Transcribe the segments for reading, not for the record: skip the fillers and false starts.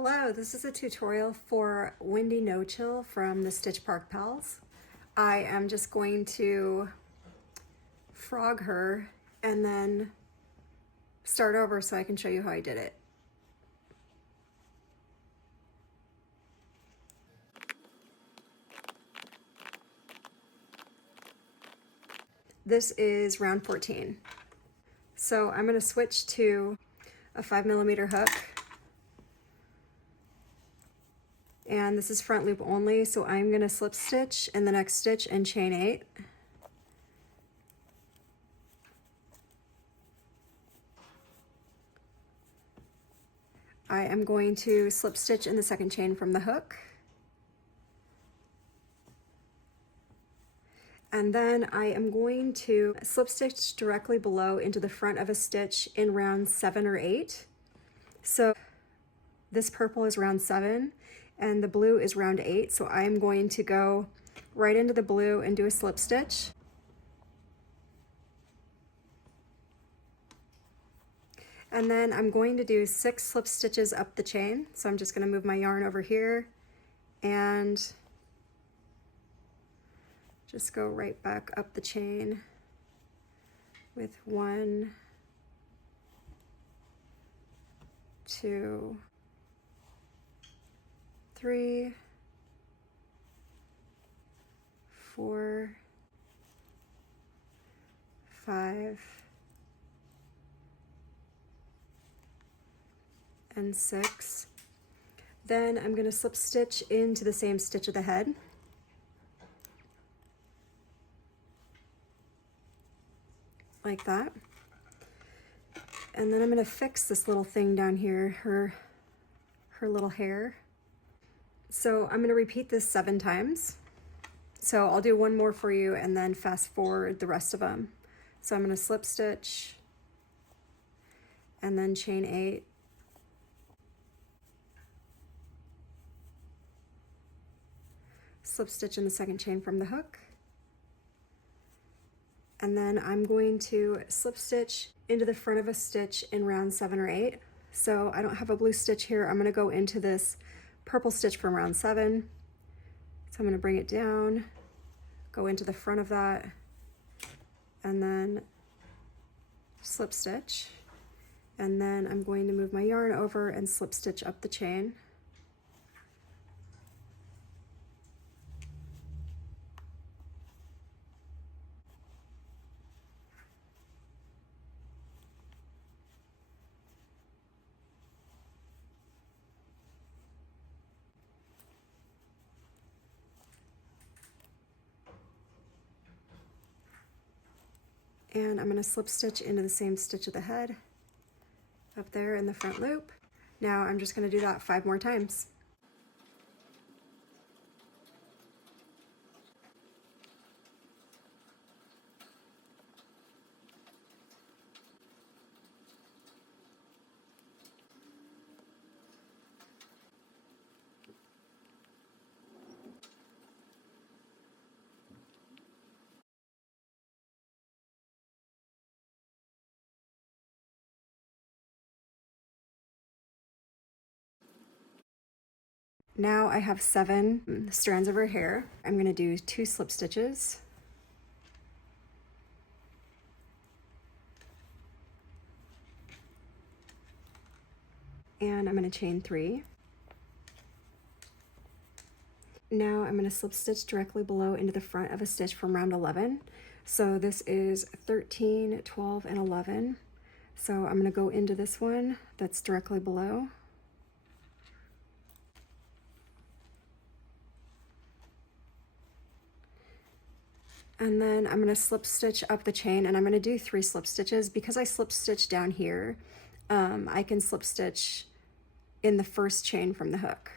Hello, this is a tutorial for Windy NoChill from the Stitch Park Pals. I am just going to frog her and then start over so I can show you how I did it. This is round 14. So I'm going to switch to a 5mm hook. And this is front loop only, so I'm going to slip stitch in the next stitch and chain 8. I am going to slip stitch in the second chain from the hook. And then I am going to slip stitch directly below into the front of a stitch in round 7 or 8. So this purple is round 7 and the blue is round 8. So I'm going to go right into the blue and do a slip stitch. And then I'm going to do 6 slip stitches up the chain. So I'm just going to move my yarn over here and just go right back up the chain with 1, 2, 3, 4, 5, and 6. Then I'm going to slip stitch into the same stitch of the head. Like that. And then I'm going to fix this little thing down here, her little hair. So I'm going to repeat this 7 times. So I'll do one more for you and then fast forward the rest of them. So I'm going to slip stitch and then chain 8. Slip stitch in the second chain from the hook. And then I'm going to slip stitch into the front of a stitch in round 7 or 8. So I don't have a blue stitch here. I'm going to go into this purple stitch from round 7. So I'm going to bring it down, go into the front of that, and then slip stitch. And then I'm going to move my yarn over and slip stitch up the chain. And I'm going to slip stitch into the same stitch of the head up there in the front loop. Now I'm just going to do that 5 more times. Now I have 7 strands of her hair. I'm going to do 2 slip stitches. And I'm going to chain 3. Now I'm going to slip stitch directly below into the front of a stitch from round 11. So this is 13, 12, and 11. So I'm going to go into this one that's directly below. And then I'm going to slip stitch up the chain, and I'm going to do 3 slip stitches. Because I slip stitch down here, I can slip stitch in the first chain from the hook.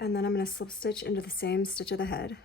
And then I'm going to slip stitch into the same stitch of the head.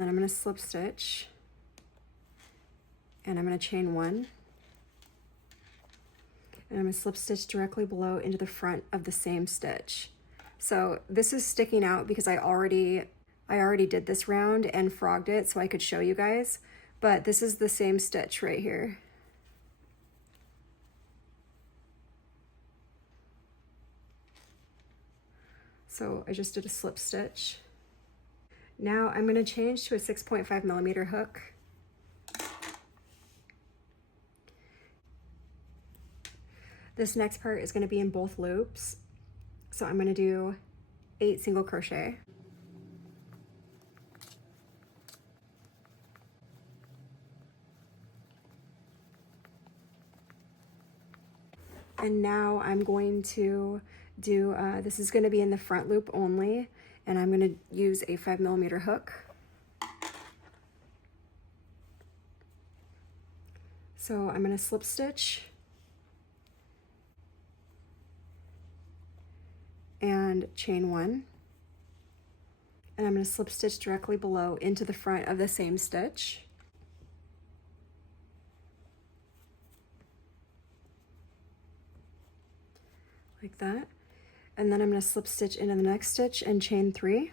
Then I'm going to slip stitch, and I'm going to chain 1, and I'm going to slip stitch directly below into the front of the same stitch. So this is sticking out because I already did this round and frogged it so I could show you guys, but this is the same stitch right here. So I just did a slip stitch. Now I'm going to change to a 6.5mm hook. This next part is going to be in both loops. So I'm going to do 8 single crochet. And now I'm going to do, this is going to be in the front loop only, and I'm going to use a 5mm hook. So I'm going to slip stitch and chain 1, and I'm going to slip stitch directly below into the front of the same stitch. Like that. And then I'm going to slip stitch into the next stitch and chain 3.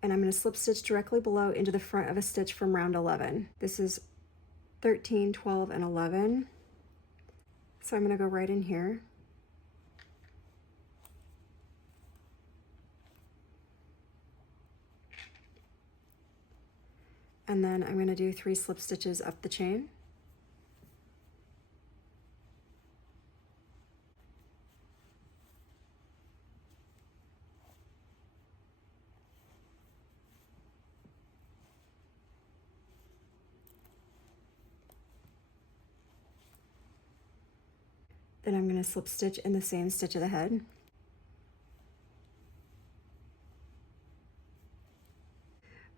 And I'm going to slip stitch directly below into the front of a stitch from round 11. This is 13, 12, and 11. So I'm going to go right in here. And then I'm going to do 3 slip stitches up the chain. Then I'm going to slip stitch in the same stitch of the head.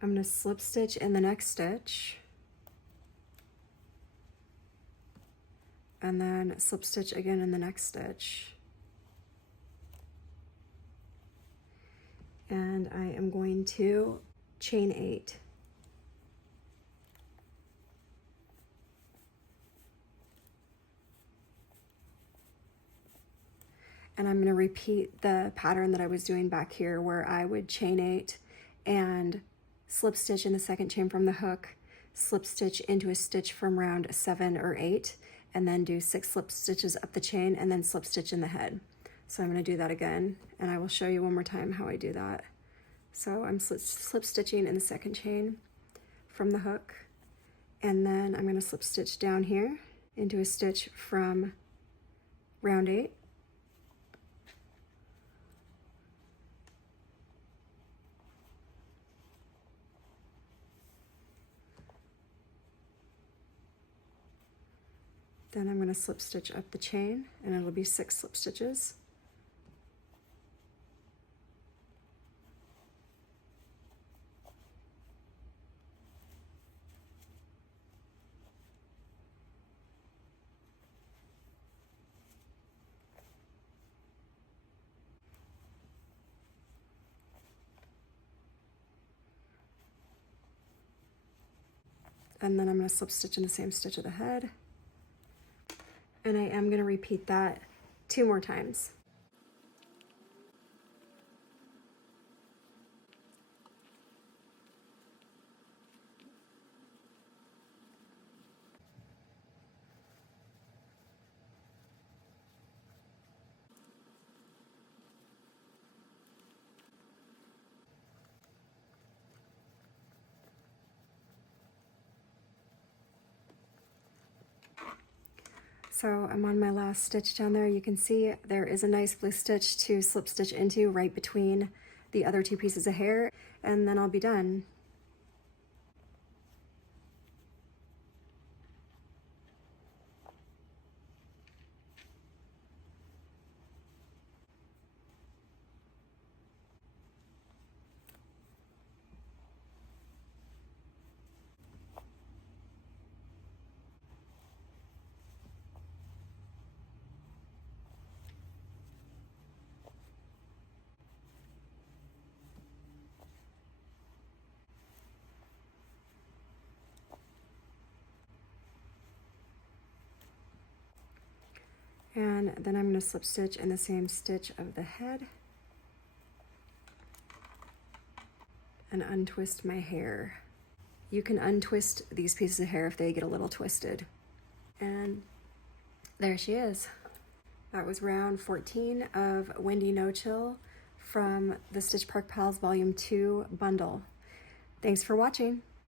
I'm going to slip stitch in the next stitch, and then slip stitch again in the next stitch. And I am going to chain 8. And I'm going to repeat the pattern that I was doing back here, where I would chain 8 and slip stitch in the second chain from the hook, slip stitch into a stitch from round 7 or 8, and then do 6 slip stitches up the chain and then slip stitch in the head. So I'm going to do that again, and I will show you one more time how I do that. So I'm slip stitching in the second chain from the hook, and then I'm going to slip stitch down here into a stitch from round 8. Then I'm going to slip stitch up the chain, and it'll be 6 slip stitches. And then I'm going to slip stitch in the same stitch of the head. And I am going to repeat that 2 more times. So I'm on my last stitch down there. You can see there is a nice blue stitch to slip stitch into right between the other 2 pieces of hair, and then I'll be done. And then I'm going to slip stitch in the same stitch of the head and untwist my hair. You can untwist these pieces of hair if they get a little twisted. And there she is. That was round 14 of Wendy No-Chill from the Stitch Park Pals Volume 2 bundle. Thanks for watching.